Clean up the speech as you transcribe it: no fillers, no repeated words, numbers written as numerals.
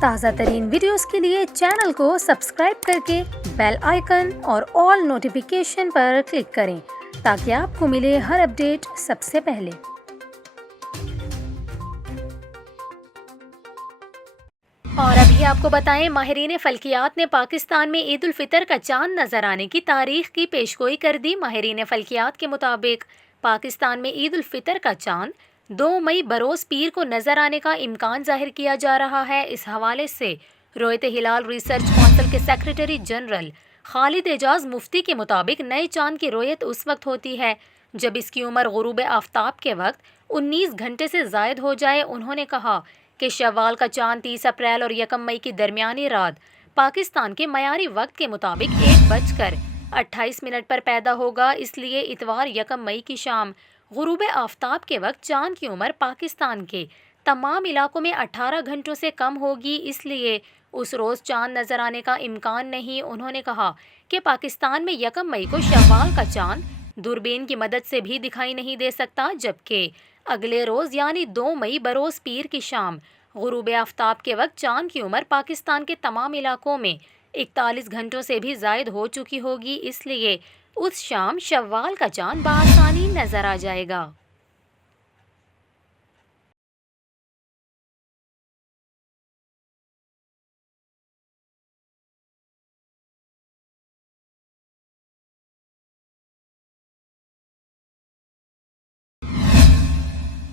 تازہ ترین ویڈیوز کے لیے چینل کو سبسکرائب کر کے بیل آئیکن اور آل نوٹیفیکیشن پر کلک کریں تاکہ آپ کو ملے ہر اپڈیٹ سب سے پہلے۔ اور ابھی آپ کو بتائیں، ماہرین فلکیات نے پاکستان میں عید الفطر کا چاند نظر آنے کی تاریخ کی پیشگوئی کر دی۔ ماہرین فلکیات کے مطابق پاکستان میں عید الفطر کا چاند 2 مئی بروز پیر کو نظر آنے کا امکان ظاہر کیا جا رہا ہے۔ اس حوالے سے رویت ہلال ریسرچ کونسل کے سیکریٹری جنرل خالد اعجاز مفتی کے مطابق نئے چاند کی رویت اس وقت ہوتی ہے جب اس کی عمر غروب آفتاب کے وقت 19 گھنٹے سے زائد ہو جائے۔ انہوں نے کہا کہ شوال کا چاند 30 اپریل اور 1 مئی کی درمیانی رات پاکستان کے معیاری وقت کے مطابق 1:28 پر پیدا ہوگا۔ اس لیے اتوار 1 مئی کی شام غروب آفتاب کے وقت چاند کی عمر پاکستان کے تمام علاقوں میں 18 گھنٹوں سے کم ہوگی، اس لیے اس روز چاند نظر آنے کا امکان نہیں۔ انہوں نے کہا کہ پاکستان میں 1 مئی کو شوال کا چاند دوربین کی مدد سے بھی دکھائی نہیں دے سکتا، جبکہ اگلے روز یعنی 2 مئی بروز پیر کی شام غروب آفتاب کے وقت چاند کی عمر پاکستان کے تمام علاقوں میں 41 گھنٹوں سے بھی زائد ہو چکی ہوگی، اس لیے اس شام شوال کا چاند بآسانی نظر آ جائے گا۔